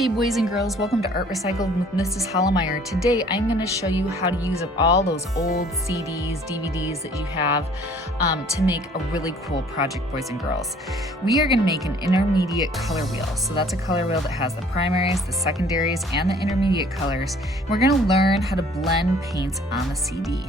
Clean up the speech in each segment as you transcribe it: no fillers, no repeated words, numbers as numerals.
Hey boys and girls, welcome to Art Recycled with Mrs. Hollemeyer. Today I'm going to show you how to use up all those old CDs, DVDs that you have to make a really cool project, boys and girls. We are going to make an intermediate color wheel. So that's a color wheel that has the primaries, the secondaries, and the intermediate colors. We're going to learn how to blend paints on the CD.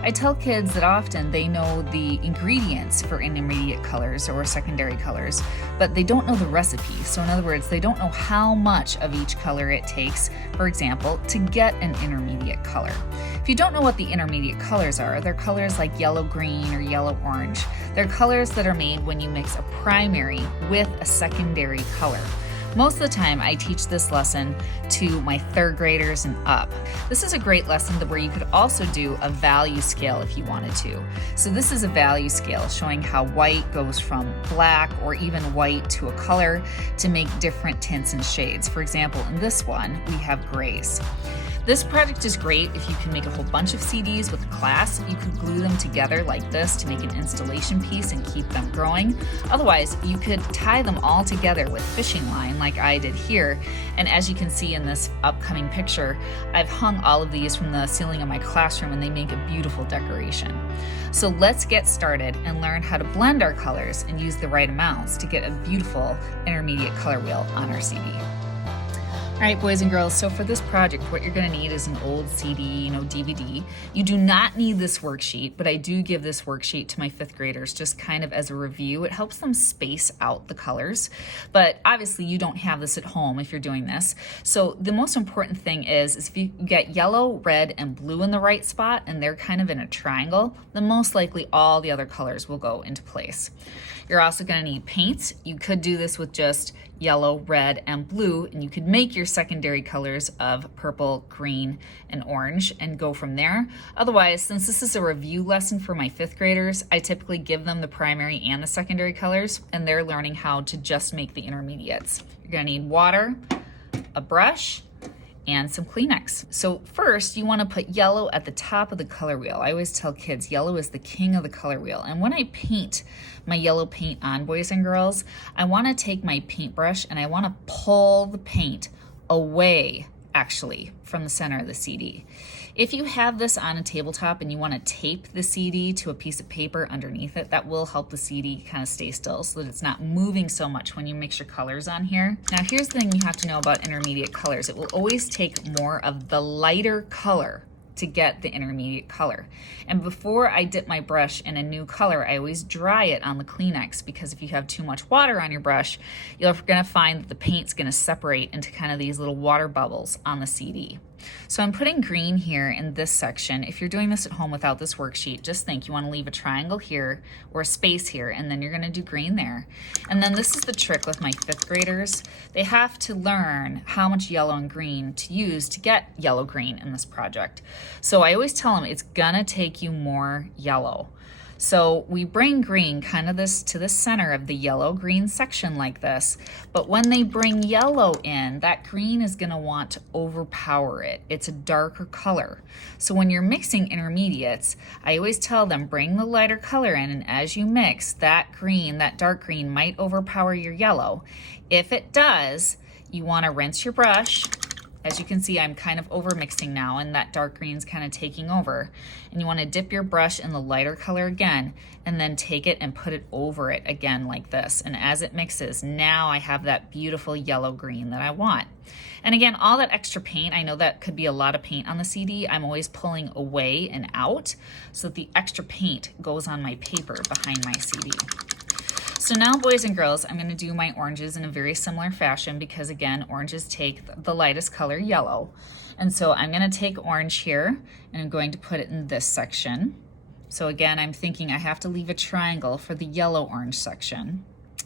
I tell kids that often they know the ingredients for intermediate colors or secondary colors, but they don't know the recipe. So in other words, they don't know how much of each color it takes, for example, to get an intermediate color. If you don't know what the intermediate colors are, they're colors like yellow-green or yellow-orange. They're colors that are made when you mix a primary with a secondary color. Most of the time, I teach this lesson to my third graders and up. This is a great lesson where you could also do a value scale if you wanted to. So this is a value scale showing how white goes from black or even white to a color to make different tints and shades. For example, in this one, we have grays. This project is great if you can make a whole bunch of CDs with a class. You could glue them together like this to make an installation piece and keep them growing. Otherwise, you could tie them all together with fishing line like I did here. And as you can see in this upcoming picture, I've hung all of these from the ceiling of my classroom and they make a beautiful decoration. So let's get started and learn how to blend our colors and use the right amounts to get a beautiful intermediate color wheel on our CD. All right, boys and girls, so for this project, what you're going to need is an old CD, DVD. You do not need this worksheet, but I do give this worksheet to my fifth graders just kind of as a review. It helps them space out the colors, but obviously you don't have this at home if you're doing this. So the most important thing is if you get yellow, red, and blue in the right spot, and they're kind of in a triangle, then most likely all the other colors will go into place. You're also going to need paints. You could do this with just yellow, red, and blue, and you could make your secondary colors of purple, green, and orange and go from there. Otherwise, since this is a review lesson for my fifth graders, I typically give them the primary and the secondary colors, and they're learning how to just make the intermediates. You're going to need water, a brush, and some Kleenex. So first, you want to put yellow at the top of the color wheel. I always tell kids yellow is the king of the color wheel. And when I paint my yellow paint on, boys and girls, I want to take my paintbrush and I want to pull the paint away, actually, from the center of the CD. If you have this on a tabletop and you want to tape the CD to a piece of paper underneath it, that will help the CD kind of stay still so that it's not moving so much when you mix your colors on here. Now here's the thing you have to know about intermediate colors. It will always take more of the lighter color to get the intermediate color. And before I dip my brush in a new color, I always dry it on the Kleenex, because if you have too much water on your brush, you're gonna find that the paint's gonna separate into kind of these little water bubbles on the CD. So I'm putting green here in this section. If you're doing this at home without this worksheet, just think you want to leave a triangle here or a space here, and then you're going to do green there. And then this is the trick with my fifth graders. They have to learn how much yellow and green to use to get yellow-green in this project. So I always tell them it's gonna take you more yellow. So we bring green kind of to the center of the yellow-green section like this, but when they bring yellow in, that green is gonna want to overpower it. It's a darker color. So when you're mixing intermediates, I always tell them bring the lighter color in, and as you mix, that green, that dark green might overpower your yellow. If it does, you wanna rinse your brush. As you can see, I'm kind of over mixing now and that dark green's kind of taking over. And you want to dip your brush in the lighter color again and then take it and put it over it again like this. And as it mixes, now I have that beautiful yellow green that I want. And again, all that extra paint, I know that could be a lot of paint on the CD. I'm always pulling away and out so that the extra paint goes on my paper behind my CD. So now, boys and girls, I'm going to do my oranges in a very similar fashion because, again, oranges take the lightest color, yellow. And so I'm going to take orange here, and I'm going to put it in this section. So again, I'm thinking I have to leave a triangle for the yellow-orange section.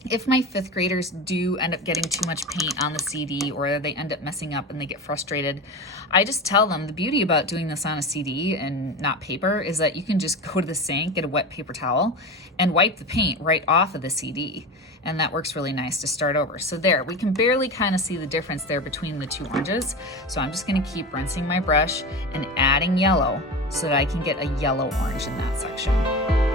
If my fifth graders do end up getting too much paint on the CD or they end up messing up and they get frustrated, I just tell them the beauty about doing this on a CD and not paper is that you can just go to the sink, get a wet paper towel, and wipe the paint right off of the CD. And that works really nice to start over. So there, we can barely kind of see the difference there between the two oranges. So I'm just gonna keep rinsing my brush and adding yellow so that I can get a yellow-orange in that section.